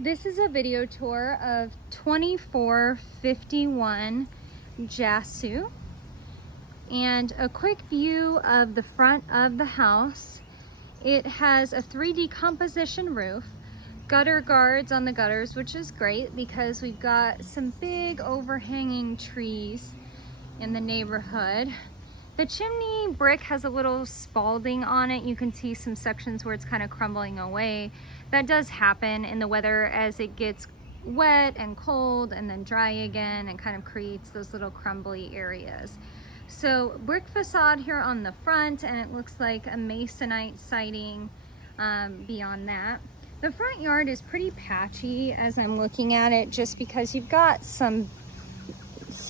This is a video tour of 2451 Jasu and a quick view of the front of the house. It has a 3D composition roof, gutter guards on the gutters, which is great because we've got some big overhanging trees in the neighborhood. The chimney brick has a little spalding on it. You can see some sections where it's kind of crumbling away. That does happen in the weather as it gets wet and cold and then dry again, and kind of creates those little crumbly areas. So brick facade here on the front, and it looks like a masonite siding beyond that. The front yard is pretty patchy as I'm looking at it, just because you've got some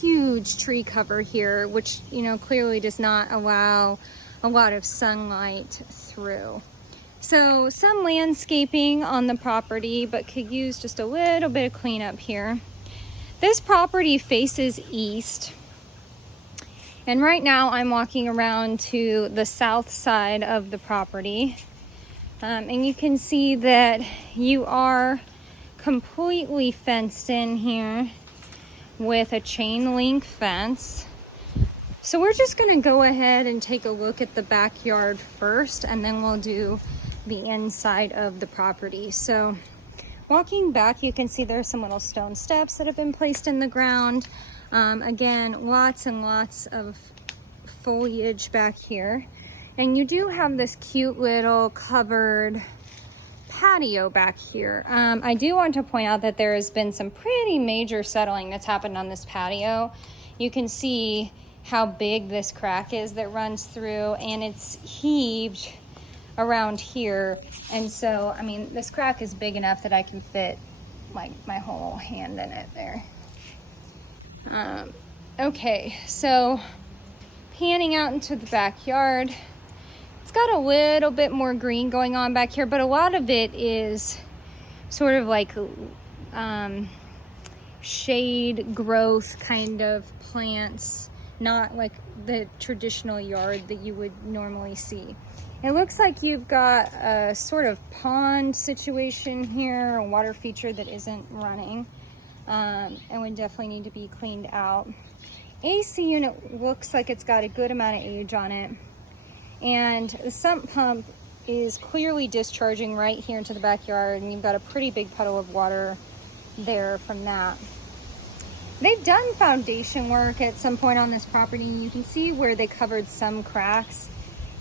huge tree cover here, which, you know, clearly does not allow a lot of sunlight through. So some landscaping on the property, but could use just a little bit of cleanup here. This property faces east, and right now I'm walking around to the south side of the property, and you can see that you are completely fenced in here with a chain link fence. So we're just gonna go ahead and take a look at the backyard first, and then we'll do the inside of the property. So walking back, you can see there's some little stone steps that have been placed in the ground. Again, lots and lots of foliage back here. And you do have this cute little covered patio back here. I do want to point out that there has been some pretty major settling that's happened on this patio. You can see how big this crack is that runs through, and it's heaved around here. And so, I mean, this crack is big enough that I can fit like my whole hand in it there. Okay, so panning out into the backyard, it's got a little bit more green going on back here, but a lot of it is sort of like shade growth kind of plants, not like the traditional yard that you would normally see. It looks like you've got a sort of pond situation here, a water feature that isn't running, and would definitely need to be cleaned out. AC unit looks like it's got a good amount of age on it. And the sump pump is clearly discharging right here into the backyard, and you've got a pretty big puddle of water there from that. They've done foundation work at some point on this property, and you can see where they covered some cracks.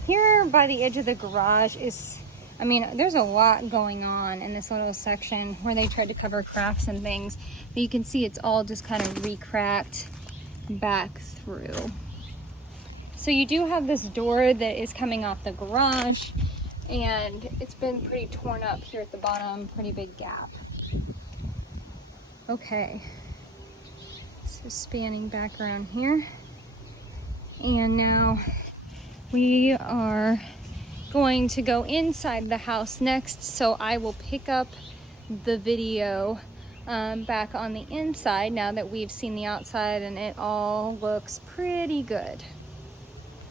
Here by the edge of the garage is, I mean, there's a lot going on in this little section where they tried to cover cracks and things, but you can see it's all just kind of re-cracked back through. So you do have this door that is coming off the garage, and it's been pretty torn up here at the bottom, pretty big gap. Okay, so spanning back around here, and now we are going to go inside the house next, so I will pick up the video back on the inside now that we've seen the outside, and it all looks pretty good.